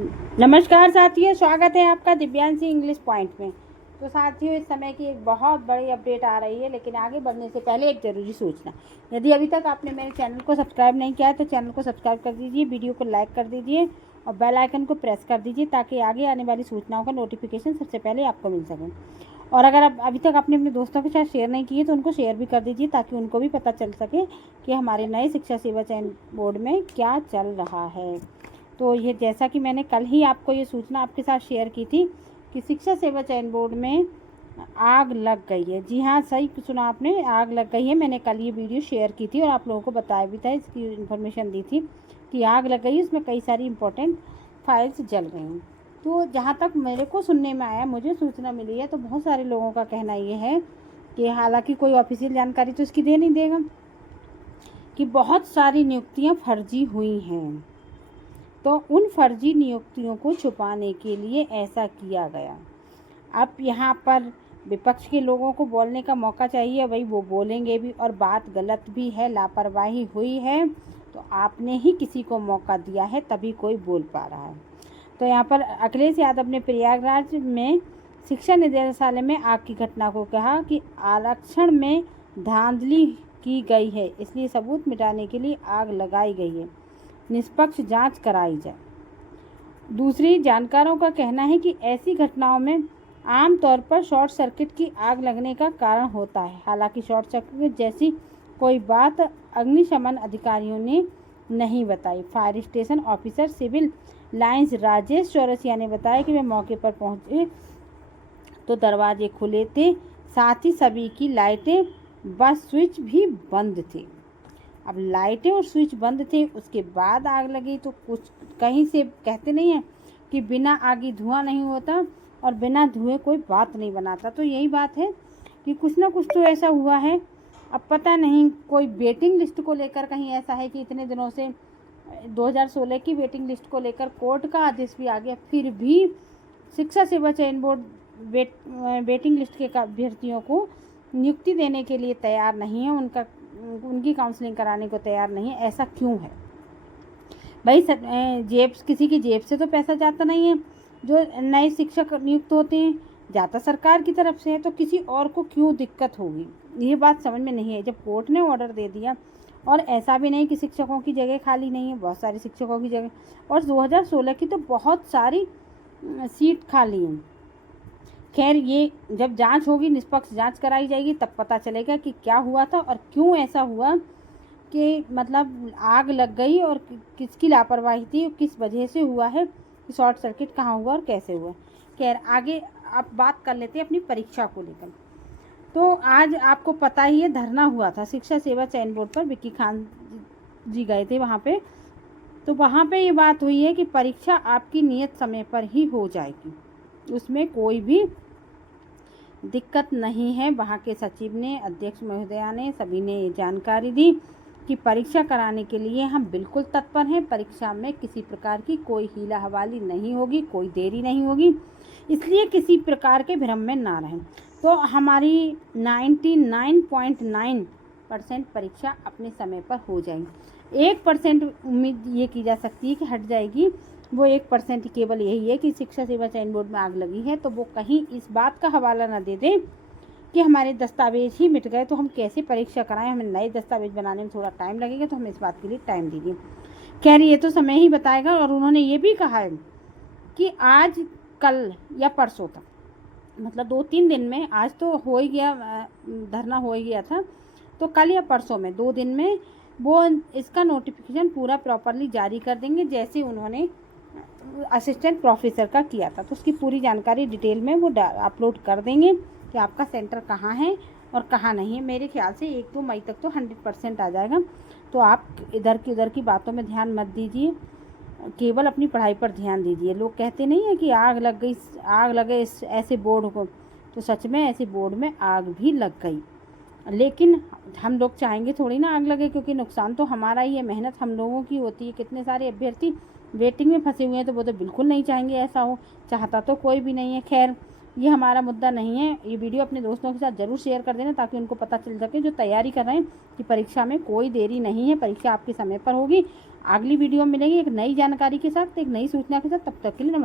नमस्कार साथियों, स्वागत है आपका दिव्यांशी इंग्लिश पॉइंट में। तो साथियों, इस समय की एक बहुत बड़ी अपडेट आ रही है, लेकिन आगे बढ़ने से पहले एक ज़रूरी सूचना। यदि अभी तक आपने मेरे चैनल को सब्सक्राइब नहीं किया है तो चैनल को सब्सक्राइब कर दीजिए, वीडियो को लाइक कर दीजिए और बेल आइकन को प्रेस कर दीजिए ताकि आगे आने वाली सूचनाओं का नोटिफिकेशन सबसे पहले आपको मिल सके। और अगर आप अभी तक आपने अपने दोस्तों के साथ शेयर नहीं किए तो उनको शेयर भी कर दीजिए ताकि उनको भी पता चल सके कि हमारे नए शिक्षा सेवा चयन बोर्ड में क्या चल रहा है। तो ये जैसा कि मैंने कल ही आपको ये सूचना आपके साथ शेयर की थी कि शिक्षा सेवा चयन बोर्ड में आग लग गई है। जी हाँ, सही सुना आपने, आग लग गई है। मैंने कल ये वीडियो शेयर की थी और आप लोगों को बताया भी था, इसकी इन्फॉर्मेशन दी थी कि आग लग गई है, उसमें कई सारी इंपॉर्टेंट फाइल्स जल गई हैं। तो जहाँ तक मेरे को सुनने में आया, मुझे सूचना मिली है, तो बहुत सारे लोगों का कहना ये है कि हालांकि कोई ऑफिशियल जानकारी तो इसकी दे नहीं देगा कि बहुत सारी नियुक्तियाँ फर्जी हुई हैं। तो उन फर्जी नियुक्तियों को छुपाने के लिए ऐसा किया गया। अब यहाँ पर विपक्ष के लोगों को बोलने का मौका चाहिए, भाई वो बोलेंगे भी, और बात गलत भी है, लापरवाही हुई है तो आपने ही किसी को मौका दिया है तभी कोई बोल पा रहा है। तो यहाँ पर अखिलेश यादव ने प्रयागराज में शिक्षा निदेशालय में आग की घटना को कहा कि आरक्षण में धांधली की गई है, इसलिए सबूत मिटाने के लिए आग लगाई गई है, निष्पक्ष जांच कराई जाए। दूसरी जानकारों का कहना है कि ऐसी घटनाओं में आमतौर पर शॉर्ट सर्किट की आग लगने का कारण होता है। हालांकि शॉर्ट सर्किट जैसी कोई बात अग्निशमन अधिकारियों ने नहीं बताई। Fire station officer civil lines Rajesh Chaurasia ने बताया कि वे मौके पर पहुंचे तो दरवाजे खुले थे, साथ ही सभी की लाइटें व स्विच भी बंद थे। अब लाइटें और स्विच बंद थे, उसके बाद आग लगी। तो कुछ कहीं से कहते नहीं है कि बिना आगे धुआं नहीं होता और बिना धुएं कोई बात नहीं बनाता। तो यही बात है कि कुछ ना कुछ तो ऐसा हुआ है। अब पता नहीं, कोई वेटिंग लिस्ट को लेकर कहीं ऐसा है कि इतने दिनों से 2016 की वेटिंग लिस्ट को लेकर कोर्ट का आदेश भी आ गया, फिर भी शिक्षा सेवा चयन बोर्ड वेटिंग लिस्ट के अभ्यर्थियों को नियुक्ति देने के लिए तैयार नहीं है, उनकी काउंसलिंग कराने को तैयार नहीं है। ऐसा क्यों है भाई? किसी की जेब से तो पैसा जाता नहीं है। जो नए शिक्षक नियुक्त होते हैं जाता सरकार की तरफ से है, तो किसी और को क्यों दिक्कत होगी? ये बात समझ में नहीं है। जब कोर्ट ने ऑर्डर दे दिया, और ऐसा भी नहीं कि शिक्षकों की जगह खाली नहीं है, बहुत सारे शिक्षकों की जगह, और 2016 की तो बहुत सारी सीट खाली हैं। खैर, ये जब जांच होगी, निष्पक्ष जांच कराई जाएगी, तब पता चलेगा कि क्या हुआ था और क्यों ऐसा हुआ कि मतलब आग लग गई और किसकी लापरवाही थी और किस वजह से हुआ है, कि शॉर्ट सर्किट कहाँ हुआ और कैसे हुआ। खैर, आगे आप बात कर लेते हैं अपनी परीक्षा को लेकर। तो आज आपको पता ही है, धरना हुआ था शिक्षा सेवा चयन बोर्ड पर। विक्की खान जी गए थे वहाँ पे। तो वहाँ पे ये बात हुई है कि परीक्षा आपकी नियत समय पर ही हो जाएगी, उसमें कोई भी दिक्कत नहीं है। वहाँ के सचिव ने, अध्यक्ष महोदया ने, सभी ने ये जानकारी दी कि परीक्षा कराने के लिए हम बिल्कुल तत्पर हैं। परीक्षा में किसी प्रकार की कोई हीला हवाली नहीं होगी, कोई देरी नहीं होगी, इसलिए किसी प्रकार के भ्रम में ना रहें। तो हमारी 99.9% परीक्षा अपने समय पर हो जाएगी। 1% उम्मीद ये की जा सकती है कि हट जाएगी। वो 1% केवल यही है कि शिक्षा सेवा चयन बोर्ड में आग लगी है, तो वो कहीं इस बात का हवाला ना दे दें कि हमारे दस्तावेज ही मिट गए तो हम कैसे परीक्षा कराएं, हमें नए दस्तावेज बनाने में थोड़ा टाइम लगेगा, तो हमें इस बात के लिए टाइम दीजिए। खैर, ये तो समय ही बताएगा। और उन्होंने ये भी कहा है कि आज, कल या परसों तक, मतलब 2-3 दिन में, आज तो हो ही गया, धरना हो ही गया था, तो कल या परसों में 2 दिन में वो इसका नोटिफिकेशन पूरा प्रॉपरली जारी कर देंगे, जैसे उन्होंने असिस्टेंट प्रोफेसर का किया था। तो उसकी पूरी जानकारी डिटेल में वो अपलोड कर देंगे कि आपका सेंटर कहाँ है और कहाँ नहीं है। मेरे ख्याल से 1-2 मई तक तो 100% आ जाएगा। तो आप इधर की उधर की बातों में ध्यान मत दीजिए, केवल अपनी पढ़ाई पर ध्यान दीजिए। लोग कहते नहीं है कि आग लगे इस ऐसे बोर्ड को, तो सच में ऐसे बोर्ड में आग भी लग गई। लेकिन हम लोग चाहेंगे थोड़ी ना आग लगे, क्योंकि नुकसान तो हमारा ही है, मेहनत हम लोगों की होती है। कितने सारे अभ्यर्थी वेटिंग में फंसे हुए हैं, तो वो तो बिल्कुल नहीं चाहेंगे ऐसा हो, चाहता तो कोई भी नहीं है। खैर, ये हमारा मुद्दा नहीं है। ये वीडियो अपने दोस्तों के साथ ज़रूर शेयर कर देना ताकि उनको पता चल सके जो तैयारी कर रहे हैं कि परीक्षा में कोई देरी नहीं है, परीक्षा आपके समय पर होगी। अगली वीडियो में मिलेंगे एक नई जानकारी के साथ, एक नई सूचना के साथ। तब तक के लिए नमस्कार।